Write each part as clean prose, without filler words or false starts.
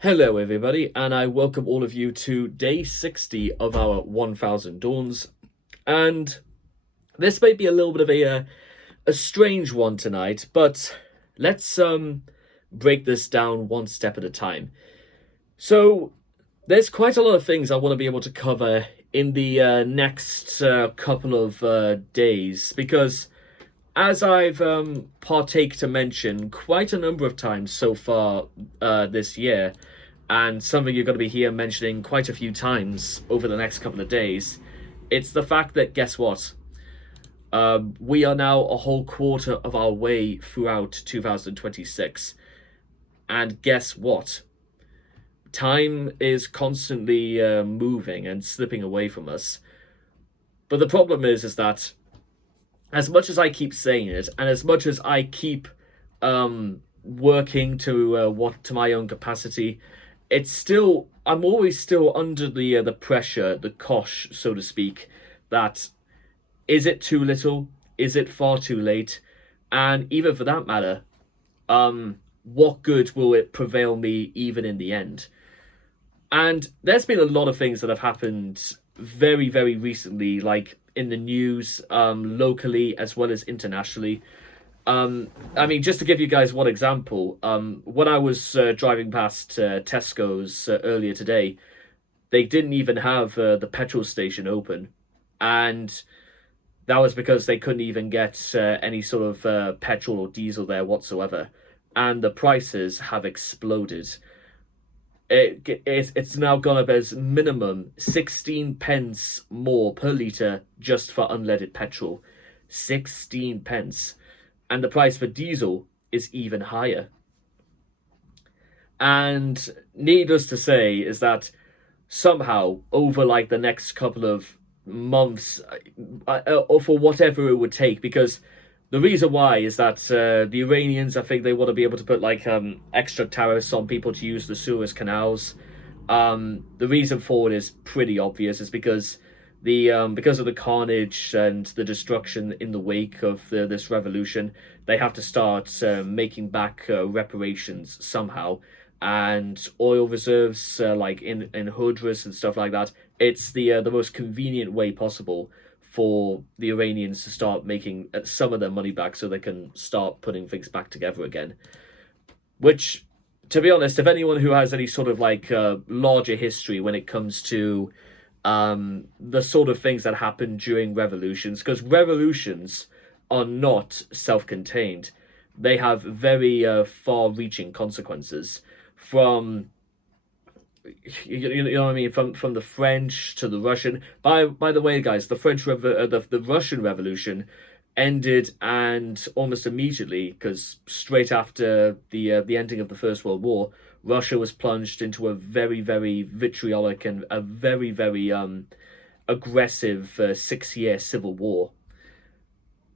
Hello, everybody, and I welcome all of you to day 60 of our 1000 Dawns. And this may be a little bit of a strange one tonight, but let's break this down one step at a time. So, there's quite a lot of things I want to be able to cover in the next couple of days because as I've partake to mention quite a number of times so far this year, and something you're going to be here mentioning quite a few times over the next couple of days, it's the fact that guess what? We are now a whole quarter of our way throughout 2026, and guess what? Time is constantly moving and slipping away from us. But the problem is that as much as I keep saying it, and as much as I keep working to my own capacity, it's still I'm always still under the pressure, the cosh, so to speak. That is it too little? Is it far too late? And even for that matter, what good will it prevail me even in the end? And there's been a lot of things that have happened very, very recently, like in the news, locally as well as internationally. I mean, just to give you guys one example, when I was driving past Tesco's earlier today, they didn't even have the petrol station open, and that was because they couldn't even get any sort of petrol or diesel there whatsoever, and the prices have exploded. It's now gone up as minimum 16 pence more per litre just for unleaded petrol. 16 pence. And the price for diesel is even higher. And needless to say is that somehow over like the next couple of months, or for whatever it would take, because the reason why is that the Iranians, I think they want to be able to put like extra tariffs on people to use the Suez canals. The reason for it is pretty obvious. Is because of the carnage and the destruction in the wake of this revolution, they have to start making back reparations somehow. And oil reserves, like in Hudras and stuff like that, it's the most convenient way possible for the Iranians to start making some of their money back, so they can start putting things back together again. Which, to be honest, if anyone who has any sort of like larger history when it comes to the sort of things that happen during revolutions, because revolutions are not self-contained. They have very far-reaching consequences from you know what I mean, from the French to the Russian. By the way, guys, the Russian Revolution ended and almost immediately, because straight after the ending of the First World War, Russia was plunged into a very, very vitriolic and a very, very aggressive 6-year civil war.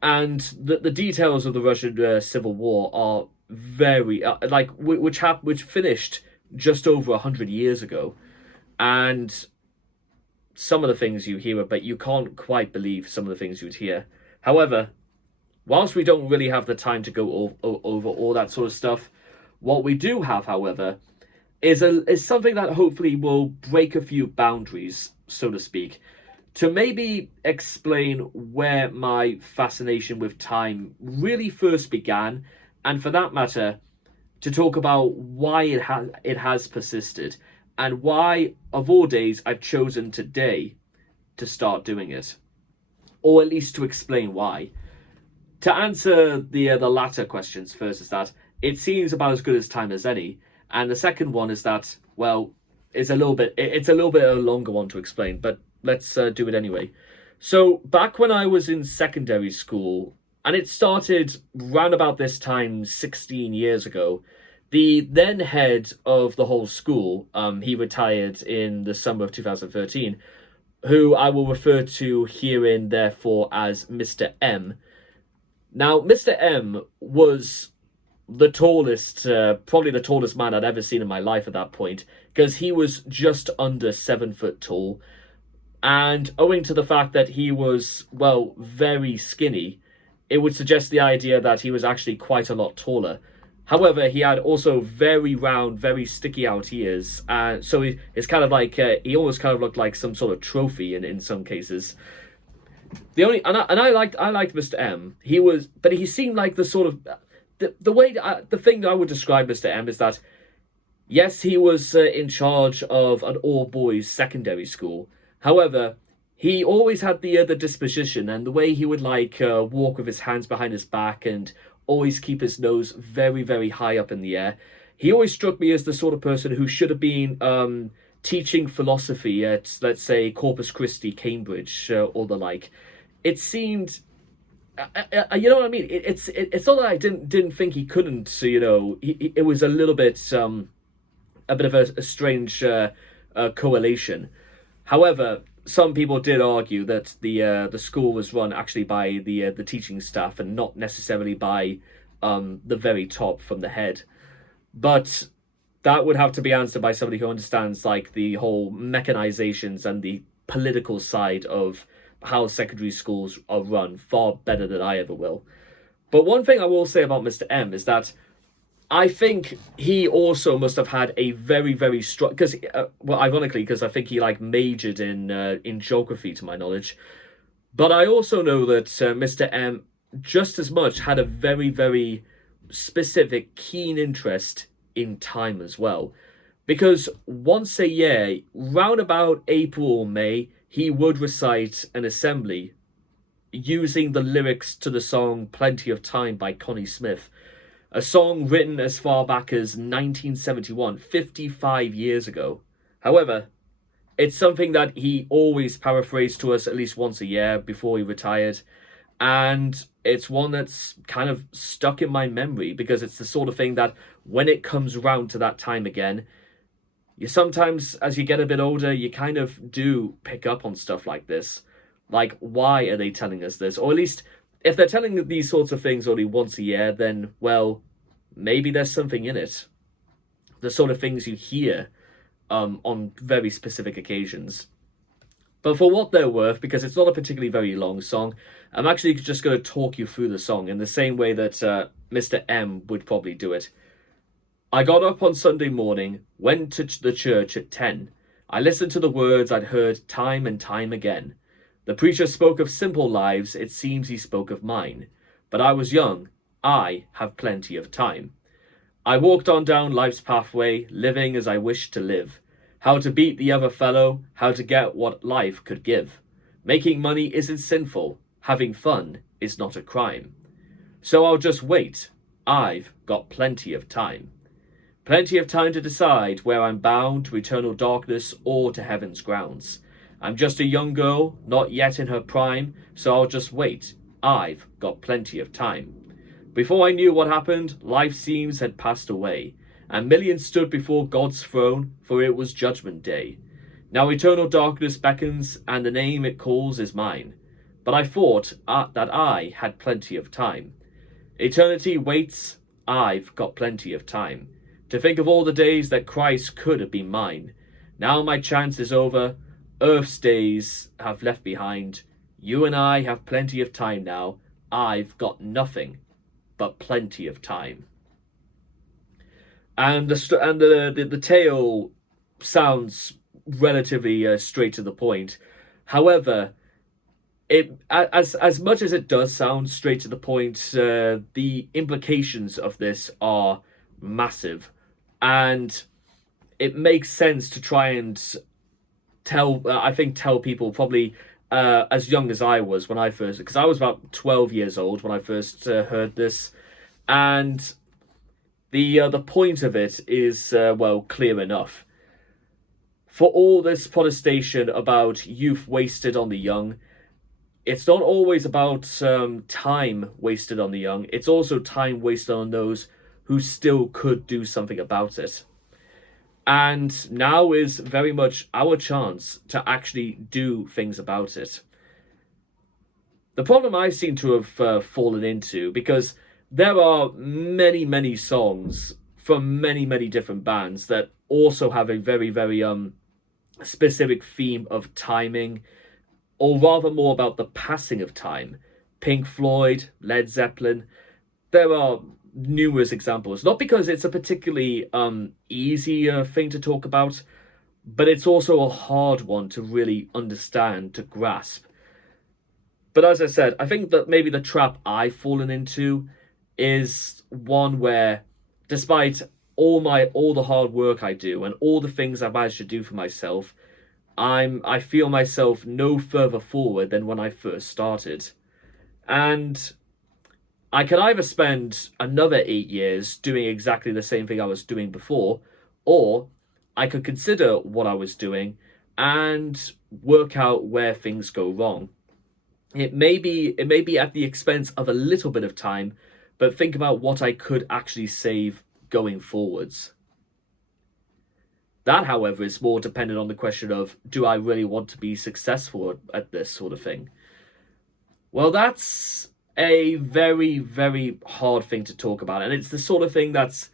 And the details of the Russian Civil War are very which finished just over 100 years ago, and some of the things you hear about, you can't quite believe some of the things you'd hear. However, whilst we don't really have the time to go over all that sort of stuff, what we do have, however, is something that hopefully will break a few boundaries, so to speak, to maybe explain where my fascination with time really first began, and for that matter, to talk about why it has persisted, and why, of all days, I've chosen today to start doing it, or at least to explain why. To answer the latter questions first, is that it seems about as good as time as any, and the second one is that, well, it's a little bit a longer one to explain, but let's do it anyway. So back when I was in secondary school, and it started round about this time 16 years ago, the then head of the whole school, he retired in the summer of 2013, who I will refer to herein therefore as Mr. M. Now, Mr. M was the tallest, probably the tallest man I'd ever seen in my life at that point, because he was just under 7 foot tall. And owing to the fact that he was, well, very skinny, it would suggest the idea that he was actually quite a lot taller. However, he had also very round, very sticky out ears, so it's kind of like he almost kind of looked like some sort of trophy in some cases. The only and I liked Mr. M. He was, but he seemed like the sort of the way the thing that I would describe Mr. M is that yes, he was in charge of an all boys secondary school. However, he always had the disposition and the way he would like walk with his hands behind his back and always keep his nose very very high up in the air. He always struck me as the sort of person who should have been teaching philosophy at, let's say, Corpus Christi, Cambridge, or the like. It seemed, you know what I mean. It's not that I didn't think he couldn't. So, it was a bit of a strange correlation. However, some people did argue that the school was run actually by the teaching staff and not necessarily by the very top from the head. But that would have to be answered by somebody who understands like the whole mechanizations and the political side of how secondary schools are run far better than I ever will. But one thing I will say about Mr. M is that I think he also must have had a very, very strong, because, well, ironically, because I think he like majored in geography, to my knowledge. But I also know that Mr. M just as much had a very, very specific, keen interest in time as well. Because once a year, round about April or May, he would recite an assembly using the lyrics to the song Plenty of Time by Connie Smith. A song written as far back as 1971, 55 years ago. However, it's something that he always paraphrased to us at least once a year before he retired. And it's one that's kind of stuck in my memory because it's the sort of thing that when it comes round to that time again, you sometimes, as you get a bit older, you kind of do pick up on stuff like this. Like, why are they telling us this? Or at least, if they're telling these sorts of things only once a year, then, well, maybe there's something in it. The sort of things you hear on very specific occasions. But for what they're worth, because it's not a particularly very long song, I'm actually just going to talk you through the song in the same way that Mr. M would probably do it. I got up on Sunday morning, went to the church at 10. I listened to the words I'd heard time and time again. The preacher spoke of simple lives, it seems he spoke of mine. But I was young, I have plenty of time. I walked on down life's pathway, living as I wished to live. How to beat the other fellow, how to get what life could give. Making money isn't sinful, having fun is not a crime. So I'll just wait, I've got plenty of time. Plenty of time to decide where I'm bound to eternal darkness or to heaven's grounds. I'm just a young girl, not yet in her prime, so I'll just wait. I've got plenty of time. Before I knew what happened, life seems had passed away, and millions stood before God's throne, for it was judgment day. Now eternal darkness beckons, and the name it calls is mine. But I thought that I had plenty of time. Eternity waits, I've got plenty of time. To think of all the days that Christ could have been mine. Now my chance is over, Earth's days have left behind. You and I have plenty of time now. I've got nothing but plenty of time. And the tale sounds relatively straight to the point. However, it as much as it does sound straight to the point, the implications of this are massive, and it makes sense to try and tell people probably as young as I was when I first, because I was about 12 years old when I first heard this, and the point of it is well, clear enough. For all this protestation about youth wasted on the young, it's not always about time wasted on the young. It's also time wasted on those who still could do something about it. And now is very much our chance to actually do things about it. The problem I seem to have fallen into, because there are many, many songs from many, many different bands that also have a very, very specific theme of timing, or rather more about the passing of time. Pink Floyd, Led Zeppelin. There are numerous examples. Not because it's a particularly easy thing to talk about, but it's also a hard one to really understand, to grasp. But as I said, I think that maybe the trap I've fallen into is one where, despite all the hard work I do and all the things I managed to do for myself, I feel myself no further forward than when I first started. And I could either spend another 8 years doing exactly the same thing I was doing before, or I could consider what I was doing and work out where things go wrong. It may be at the expense of a little bit of time, but think about what I could actually save going forwards. That, however, is more dependent on the question of, do I really want to be successful at this sort of thing? Well, that's a very, very hard thing to talk about, and it's the sort of thing that's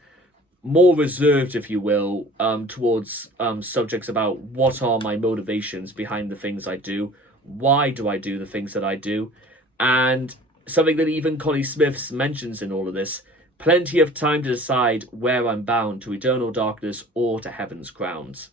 more reserved, if you will, towards subjects about what are my motivations behind the things I do, why do I do the things that I do, and something that even Connie Smith mentions in all of this: plenty of time to decide where I'm bound, to eternal darkness or to heaven's grounds.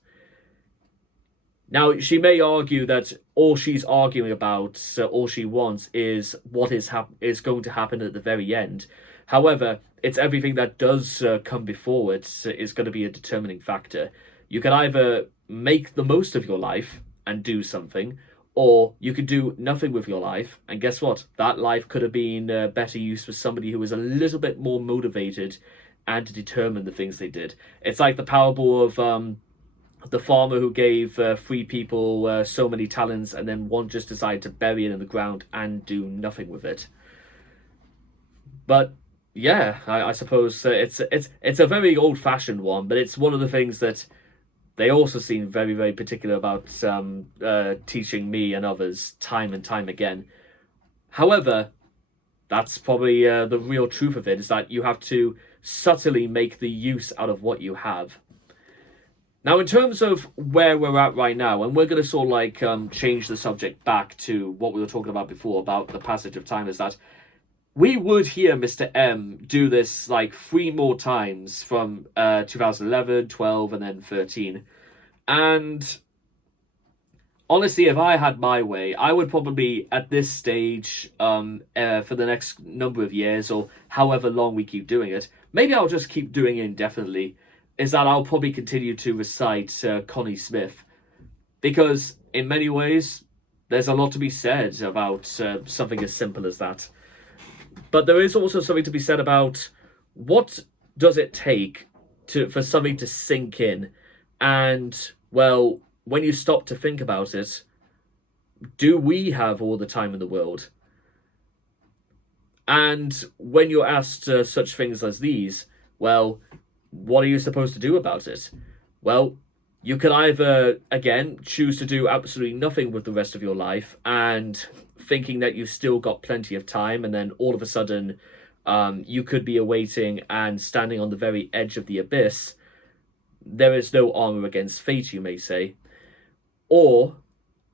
Now, she may argue that all she's arguing about, all she wants, is what is going to happen at the very end. However, it's everything that does come before it is going to be a determining factor. You can either make the most of your life and do something, or you could do nothing with your life, and guess what? That life could have been better used for somebody who was a little bit more motivated and determined the things they did. It's like the parable of the farmer who gave three people so many talents, and then one just decided to bury it in the ground and do nothing with it. But yeah, I suppose it's a very old-fashioned one, but it's one of the things that they also seem very, very particular about teaching me and others time and time again. However, that's probably the real truth of it, is that you have to subtly make the use out of what you have. Now, in terms of where we're at right now, and we're going to sort of like change the subject back to what we were talking about before, about the passage of time, is that we would hear Mr. M do this like 3 more times from 2011, 12, and then 13. And honestly, if I had my way, I would probably, at this stage, for the next number of years, or however long we keep doing it, maybe I'll just keep doing it indefinitely, is that I'll probably continue to recite Connie Smith. Because in many ways, there's a lot to be said about something as simple as that. But there is also something to be said about what does it take for something to sink in. And, well, when you stop to think about it, do we have all the time in the world? And when you're asked such things as these, well, what are you supposed to do about it? Well, you could either, again, choose to do absolutely nothing with the rest of your life and thinking that you've still got plenty of time, and then all of a sudden you could be awaiting and standing on the very edge of the abyss. There is no armor against fate, you may say. Or,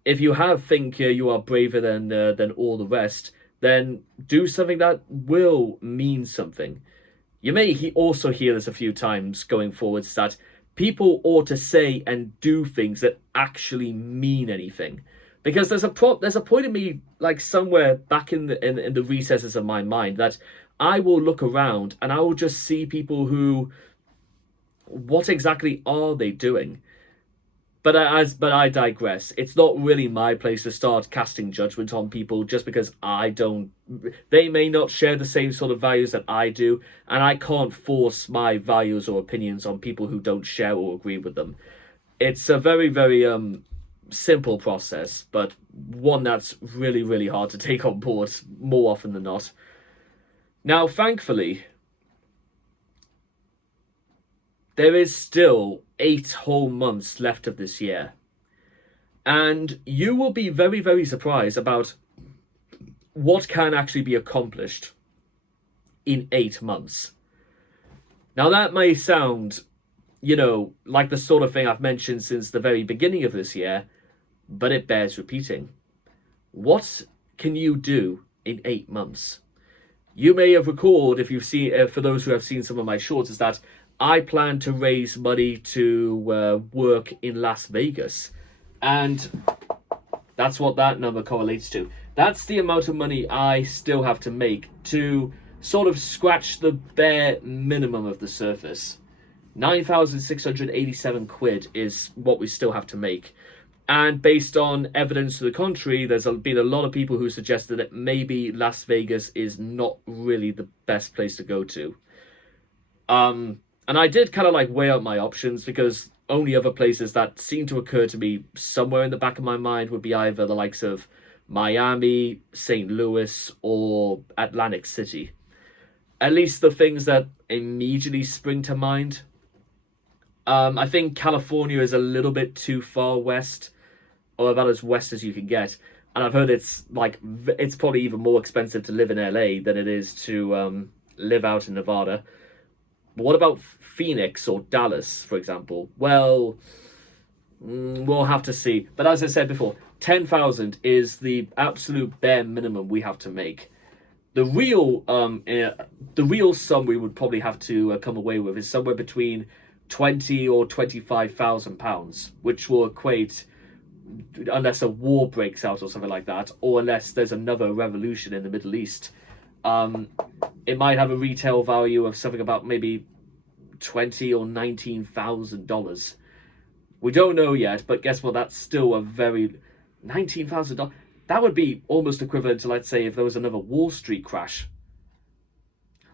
if you think you are braver than all the rest, then do something that will mean something. You may also hear this a few times going forwards, that people ought to say and do things that actually mean anything. Because there's a point in me, like somewhere back in the recesses of my mind, that I will look around and I will just see people who, what exactly are they doing? But I digress. It's not really my place to start casting judgment on people just because they may not share the same sort of values that I do, and I can't force my values or opinions on people who don't share or agree with them. It's a very, very simple process, but one that's really, really hard to take on board more often than not. Now, thankfully, there is still 8 whole months left of this year. And you will be very, very surprised about what can actually be accomplished in 8 months. Now, that may sound, like the sort of thing I've mentioned since the very beginning of this year, but it bears repeating. What can you do in 8 months? You may have recalled, if you've seen, for those who have seen some of my shorts, is that I plan to raise money to work in Las Vegas, and that's what that number correlates to. That's the amount of money I still have to make to sort of scratch the bare minimum of the surface. 9,687 quid is what we still have to make. And based on evidence to the contrary, there's been a lot of people who suggested that maybe Las Vegas is not really the best place to go to. And I did kind of like weigh out my options, because only other places that seem to occur to me somewhere in the back of my mind would be either the likes of Miami, St. Louis, or Atlantic City. At least the things that immediately spring to mind. I think California is a little bit too far west, or about as west as you can get. And I've heard it's probably even more expensive to live in LA than it is to live out in Nevada. But what about Phoenix or Dallas, for example? Well, we'll have to see. But as I said before, 10,000 is the absolute bare minimum we have to make. The real sum we would probably have to come away with is somewhere between 20 or 25,000 pounds, which will equate, unless a war breaks out or something like that, or unless there's another revolution in the Middle East, it might have a retail value of something about maybe $20,000 or $19,000. We don't know yet, but guess what? That's still a very $19,000. That would be almost equivalent to, let's say, if there was another Wall Street crash.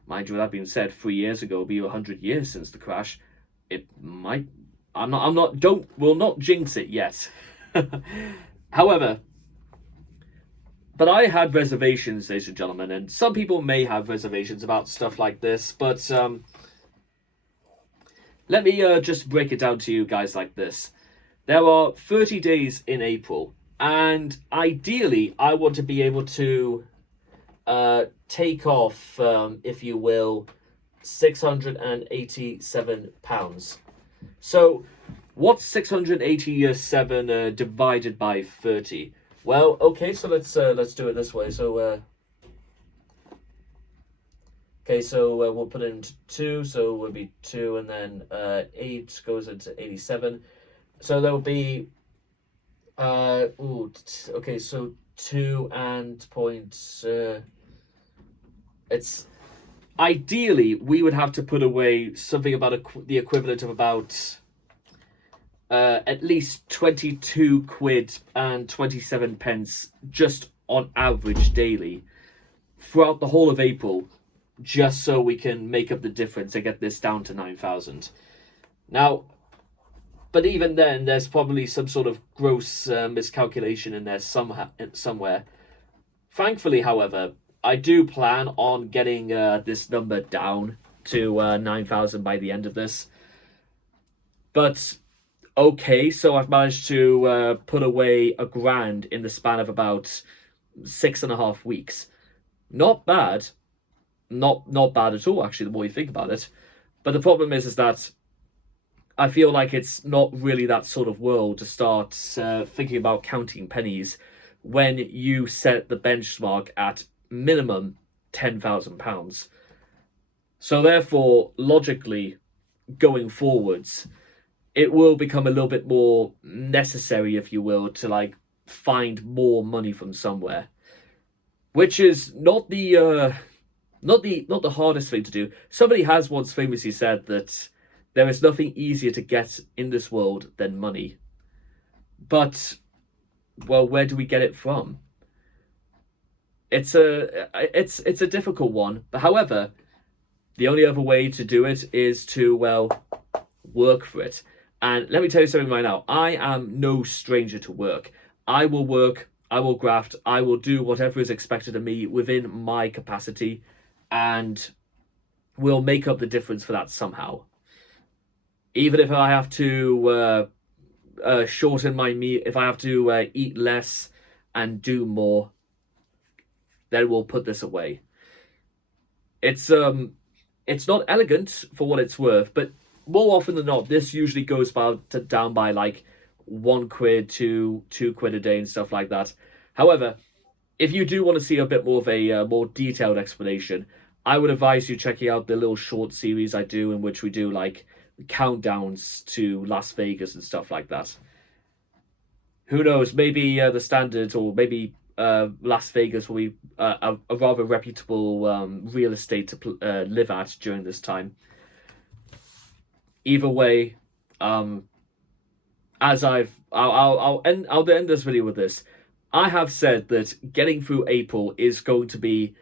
Mind you, with that being said, 3 years ago, it'll be 100 years since the crash. It might. We'll not jinx it yet. However, but I had reservations, ladies and gentlemen, and some people may have reservations about stuff like this, but let me just break it down to you guys like this. There are 30 days in April, and ideally, I want to be able to take off, if you will, £687. So, what's 687 divided by 30? Well, okay, so let's do it this way. So, we'll put in 2, so it will be 2, and then 8 goes into 87. So there will be okay, so 2 and point. It's ideally we would have to put away something about the equivalent of about at least 22 quid and 27 pence just on average daily throughout the whole of April, just so we can make up the difference and get this down to 9,000. Now, but even then, there's probably some sort of gross miscalculation in there somewhere. Thankfully, however, I do plan on getting this number down to 9,000 by the end of this. But okay, so I've managed to put away £1,000 in the span of about 6.5 weeks. Not bad. Not bad at all, actually, the more you think about it. But the problem is that I feel like it's not really that sort of world to start thinking about counting pennies when you set the benchmark at minimum £10,000. So therefore, logically, going forwards, it will become a little bit more necessary, if you will, to like find more money from somewhere, which is not the hardest thing to do. Somebody has once famously said that there is nothing easier to get in this world than money. But, well, where do we get it from? It's a difficult one. But however, the only other way to do it is to, well, work for it. And let me tell you something right now. I am no stranger to work. I will work, I will graft, I will do whatever is expected of me within my capacity, and will make up the difference for that somehow. Even if I have to shorten my meal, if I have to eat less and do more, then we'll put this away. It's not elegant for what it's worth, but more often than not, this usually goes down by like 1 quid to 2 quid a day and stuff like that. However, if you do want to see a bit more of a more detailed explanation, I would advise you checking out the little short series I do, in which we do like countdowns to Las Vegas and stuff like that. Who knows? Maybe the Standard, or maybe Las Vegas will be a rather reputable real estate to live at during this time. Either way, as I'll end this video with this. I have said that getting through April is going to be.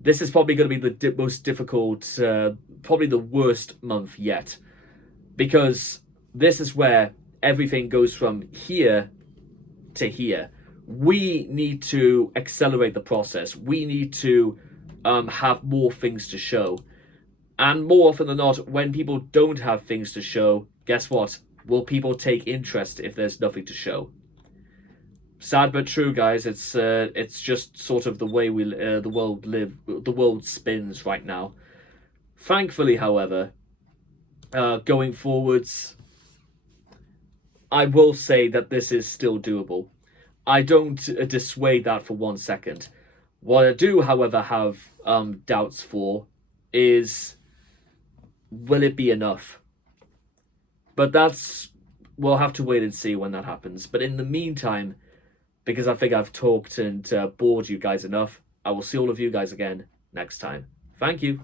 This is probably going to be the most difficult, probably the worst month yet, because this is where everything goes from here to here. We need to accelerate the process. We need to have more things to show. And more often than not, when people don't have things to show, guess what? Will people take interest if there's nothing to show? Sad but true, guys. It's just sort of the way the world spins right now. Thankfully, however, going forwards, I will say that this is still doable. I don't dissuade that for 1 second. What I do, however, have doubts for is, will it be enough? But we'll have to wait and see when that happens. But in the meantime, because I think I've talked and bored you guys enough, I will see all of you guys again next time. Thank you.